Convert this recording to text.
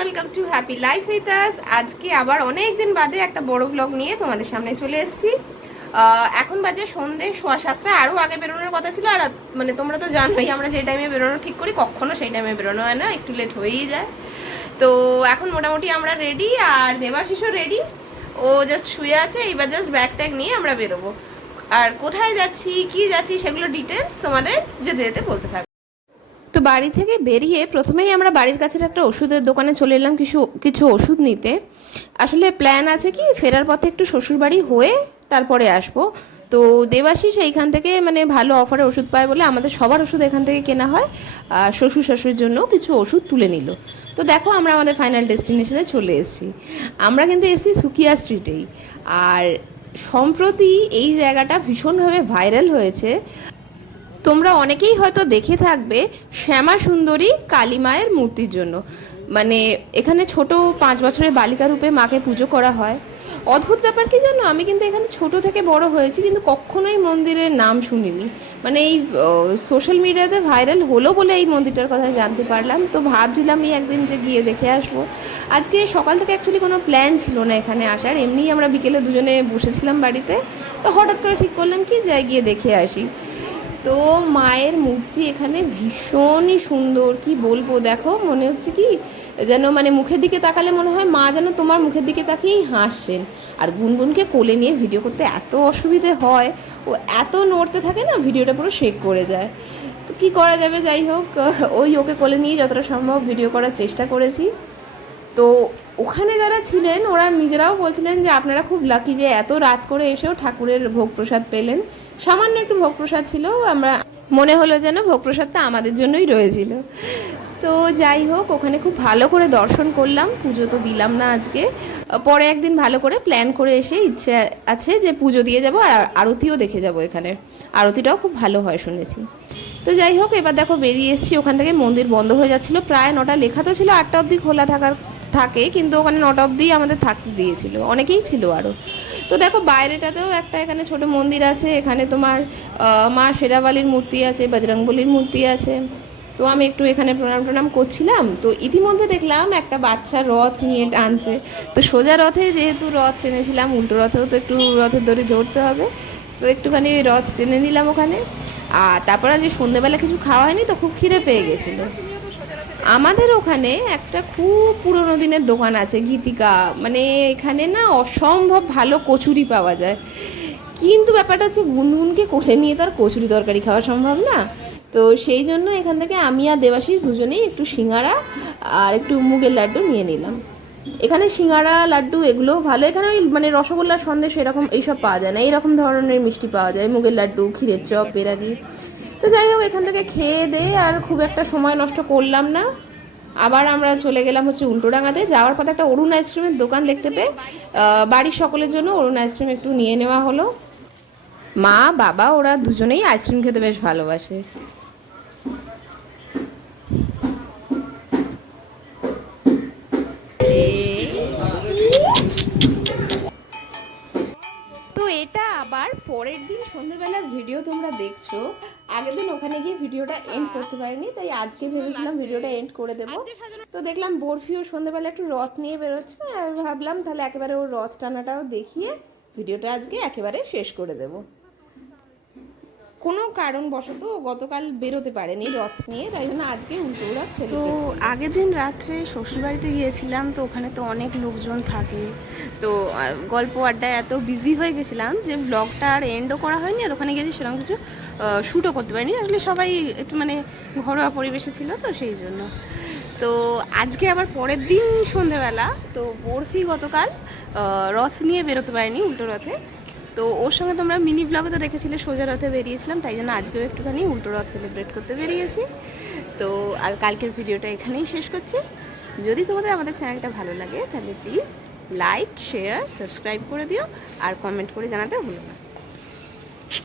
Welcome to happy life with us. আজকে আবার অনেক দিন বাদে একটা বড় ব্লগ নিয়ে তোমাদের সামনে চলে এসেছি। এখন বাজে সন্ধে 7:15, আরও আগে বেরোনোর কথা ছিল। আর মানে তোমরা তো জানোই আমরা যে টাইমে বেরোনো ঠিক করি কখনো সেই টাইমে বেরোনো হয় না, একটু লেট হয়েই যায়। তো এখন মোটামুটি আমরা রেডি, আর দেবাশিসও রেডি। ও জাস্ট শুয়ে আছে, এইবার জাস্ট ব্যাগ ট্যাগ নিয়ে আমরা বেরোবো। আর কোথায় যাচ্ছি কি যাচ্ছি সেগুলো ডিটেলস তোমাদের যেতে যেতে বলতে থাকবো। তো বাড়ি থেকে বেরিয়ে প্রথমেই আমরা বাড়ির কাছের একটা ওষুধের দোকানে চলে এলাম কিছু ওষুধ নিতে। আসলে প্ল্যান আছে কি ফেরার পথে একটু শ্বশুরবাড়ি হয়ে তারপরে আসবো। তো দেবাশিস এইখান থেকে মানে ভালো অফারে ওষুধ পায় বলে আমাদের সবার ওষুধ এখান থেকে কেনা হয়। শ্বশুর শাশুড়ির জন্য কিছু ওষুধ তুলে নিল। তো দেখো আমরা আমাদের ফাইনাল ডেস্টিনেশনে চলে এসেছি। আমরা কিন্তু এসেছি সুকিয়া স্ট্রিটেই। আর সম্প্রতি এই জায়গাটা ভীষণভাবে ভাইরাল হয়েছে। তোমরা অনেকেই হয়তো দেখে থাকবে শ্যামা সুন্দরী কালী মায়ের মূর্তির জন্য। মানে এখানে ছোট 5 বছরের বালিকা রূপে মাকে পুজো করা হয়। অদ্ভুত ব্যাপার কি জানো, আমি কিন্তু এখানে ছোট থেকে বড় হয়েছি কিন্তু কখনোই মন্দিরের নাম শুনিনি। মানে এই সোশ্যাল মিডিয়াতে ভাইরাল হলো বলে এই মন্দিরটার কথা জানতে পারলাম। তো ভাবছিলাম এই একদিন যে গিয়ে দেখে আসবো। আজকে সকাল থেকে অ্যাকচুয়ালি কোনো প্ল্যান ছিল না এখানে আসার, এমনিই আমরা বিকেলে দুজনে বসেছিলাম বাড়িতে। তো হঠাৎ করে ঠিক করলাম কি যাই গিয়ে দেখে আসি। তো মায়ের মূর্তি এখানে ভীষণই সুন্দর, কি বলবো। দেখো মনে হচ্ছে কি যেন মানে মুখের দিকে তাকালে মনে হয় মা যেন তোমার মুখের দিকে তাকিয়েই হাসছেন। আর গুনগুনকে কোলে নিয়ে ভিডিও করতে এত অসুবিধে হয়, ও এত নড়তে থাকে না ভিডিওটা পুরো শেক করে যায়। তো কী করা যাবে, যাই হোক ওকে কোলে নিয়ে যতটা সম্ভব ভিডিও করার চেষ্টা করেছি। তো ওখানে যারা ছিলেন ওরা নিজেরাও বলছিলেন যে আপনারা খুব লাকি যে এত রাত করে এসেও ঠাকুরের ভোগ প্রসাদ পেলেন। সামান্য একটু ভোগ প্রসাদ ছিল, আমরা মনে হলো যেন ভোগ প্রসাদটা আমাদের জন্যই রয়েছিল। তো যাই হোক ওখানে খুব ভালো করে দর্শন করলাম, পুজো তো দিলাম না আজকে। পরে একদিন ভালো করে প্ল্যান করে এসে ইচ্ছে আছে যে পুজো দিয়ে যাব আর আরতিও দেখে যাব। এখানে আরতিটাও খুব ভালো হয় শুনেছি। তো যাই হোক এবার দেখো বেরিয়ে এসেছি ওখান থেকে। মন্দির বন্ধ হয়ে যাচ্ছিলো প্রায় 9টা, লেখা তো ছিল 8টা অবধি খোলা থাকে, কিন্তু ওখানে 9টা অবধি আমাদের থাকতে দিয়েছিল, অনেকেই ছিল আরও। তো দেখো বাইরেটাতেও একটা এখানে ছোট মন্দির আছে। এখানে তোমার মা শেরাবালির মূর্তি আছে, বজরংবলির মূর্তি আছে। তো আমি একটু এখানে প্রণাম করছিলাম। তো ইতিমধ্যে দেখলাম একটা বাচ্চা রথ নিয়ে টানছে। তো সোজা রথে যেহেতু রথ টেনেছিলাম, উল্টো রথেও তো একটু রথের দড়ি ধরতে হবে। তো একটুখানি রথ টেনে নিলাম ওখানে। আর তারপর আজ সন্ধ্যেবেলা কিছু খাওয়া হয়নি, তো খুব খিদে পেয়ে গেছিলো। আমাদের ওখানে একটা খুব পুরোনো দিনের দোকান আছে গীতিকা, মানে এখানে না অসম্ভব ভালো কচুরি পাওয়া যায়। কিন্তু ব্যাপারটা হচ্ছে গুনগুনকে কোলে নিয়ে তো আর কচুরি তরকারি খাওয়া সম্ভব না। তো সেই জন্য এখান থেকে আমি আর দেবাশিস দুজনেই একটু সিঙ্গারা আর একটু মুগের লাড্ডু নিয়ে নিলাম। এখানে সিঙ্গারা লাড্ডু এগুলো ভালো। এখানে ওই মানে রসগোল্লার সন্দেশ এরকম এইসব পাওয়া যায় না, এইরকম ধরনের মিষ্টি পাওয়া যায়, মুগের লাড্ডু, ক্ষীরের চপ, পেরাগি। তো যাই হোক এখান থেকে খেয়ে দিয়ে আর খুব একটা সময় নষ্ট করলাম না। আবার আমরা চলে গেলাম হচ্ছে উল্টোডাঙাতে। যাওয়ার পথে একটা অরুণ আইসক্রিমের দোকান দেখতে পেয়ে বাড়ির সকলের জন্য অরুণ আইসক্রিম একটু নিয়ে নেওয়া হলো। মা বাবা ওরা দুজনেই আইসক্রিম খেতে বেশ ভালোবাসে। তো এটা আবার পরের দিন সন্ধ্যেবেলার ভিডিও তোমরা দেখছো। আগের দিন ওখানে গিয়ে ভিডিওটা এন্ড করতে পারিনি, তাই আজকে ভেবেছিলাম ভিডিওটা এন্ড করে দেবো। তো দেখলাম বরফিও সন্ধ্যেবেলা একটু রথ নিয়ে বেরোচ্ছে, আর ভাবলাম তাহলে একেবারে ওর রথ টানাটাও দেখিয়ে ভিডিওটা আজকে একেবারে শেষ করে দেবো। কোনো কারণবশত গতকাল বেরোতে পারেনি রথ নিয়ে, তাই জন্য আজকে উল্টো রথ। তো আগের দিন রাত্রে শ্বশুরবাড়িতে গিয়েছিলাম, তো ওখানে তো অনেক লোকজন থাকে। তো গল্প আড্ডায় এত বিজি হয়ে গেছিলাম যে ব্লগটা আর এন্ডও করা হয়নি, আর ওখানে গেছি সেরকম কিছু শ্যুটও করতে পারিনি। আসলে সবাই একটু মানে ঘরোয়া পরিবেশে ছিল, তো সেই জন্য। তো আজকে আবার পরের দিন সন্ধেবেলা তো বরফি গতকাল রথ নিয়ে বেরোতে পারেনি উল্টো রথে। তো ওর সঙ্গে তোমরা মিনি ব্লগে তো দেখেছিলে সোজা রথে বেরিয়েছিলাম, তাই জন্য আজকেও একটুখানি উল্টো রথ সেলিব্রেট করতে বেরিয়েছি। তো আর কালকের ভিডিওটা এখানেই শেষ করছি। যদি তোমাদের আমাদের চ্যানেলটা ভালো লাগে তাহলে প্লিজ লাইক, শেয়ার, সাবস্ক্রাইব করে দিও, আর কমেন্ট করে জানাতে ভুলো না।